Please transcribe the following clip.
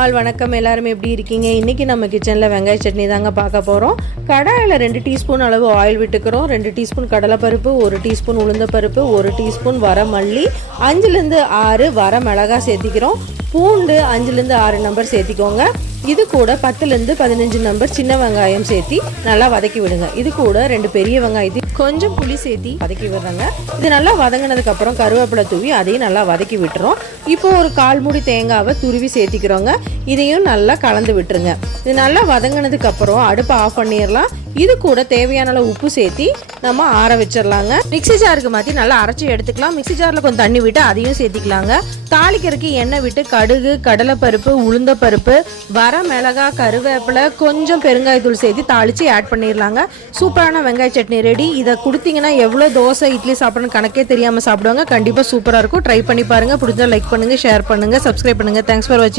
All வணக்கம். எல்லாரும் எப்படி இருக்கீங்க? இன்றைக்கி நம்ம கிச்சனில் வெங்காய சட்னி தாங்க பார்க்க போகிறோம். கடாயில் 2 டீஸ்பூன் அளவு ஆயில் விட்டுக்கிறோம். 2 டீஸ்பூன் கடலைப்பருப்பு, 1 டீஸ்பூன் உளுந்தப்பருப்பு, 1 டீஸ்பூன் வர மல்லி, 5லேருந்து 6 வர மிளகாய் சேர்த்திக்கிறோம். பூண்டு 5லேருந்து 6 நம்பர் சேர்த்திக்கோங்க. இது கூட 10லேருந்து 15 நம்பர் சின்ன வெங்காயம் சேர்த்தி நல்லா வதக்கி விடுங்க. இது கூட 2 பெரிய வெங்காயத்தையும் கொஞ்சம் புளி சேர்த்தி வதக்கி விடுறாங்க. இது நல்லா வதங்கினதுக்கு அப்புறம் கருவேப்பிலை தூவி அதையும் நல்லா வதக்கி விட்டுறோம். இப்போ ஒரு 1/4 மூடி தேங்காவை துருவி சேர்த்திக்கிறோங்க. இதையும் நல்லா கலந்து விட்டுருங்க. இது நல்லா வதங்கினதுக்கு அப்புறம் அடுப்பை ஆஃப் பண்ணிடலாம். இது கூட தேவையான அளவு உப்பு சேர்த்தி நம்ம ஆற வச்சிடலாங்க. மிக்சி ஜாருக்கு மாற்றி நல்லா அரைச்சி எடுத்துக்கலாம். மிக்சி ஜாரில் கொஞ்சம் தண்ணி விட்டு அதையும் சேர்த்திக்கலாங்க. தாளிக்கிறதுக்கு எண்ணெய் விட்டு கடுகு, கடலைப்பருப்பு, உளுந்தப்பருப்பு, வர மிளகாய், கருவேப்பிலை, கொஞ்சம் பெருங்காயத்தூள் சேர்த்து தாளித்து ஆட் பண்ணிடலாங்க. சூப்பரான வெங்காய சட்னி ரெடி. இதை கொடுத்தீங்கன்னா எவ்வளோ தோசை, இட்லி சாப்பிடணும் கணக்கே தெரியாமல் சாப்பிடுவாங்க. கண்டிப்பாக சூப்பராக இருக்கும். ட்ரை பண்ணி பாருங்கள். பிடிச்சா லைக் பண்ணுங்கள், ஷேர் பண்ணுங்கள், சப்ஸ்கிரைப் பண்ணுங்கள். தேங்க்ஸ் ஃபார் வாட்சிங்.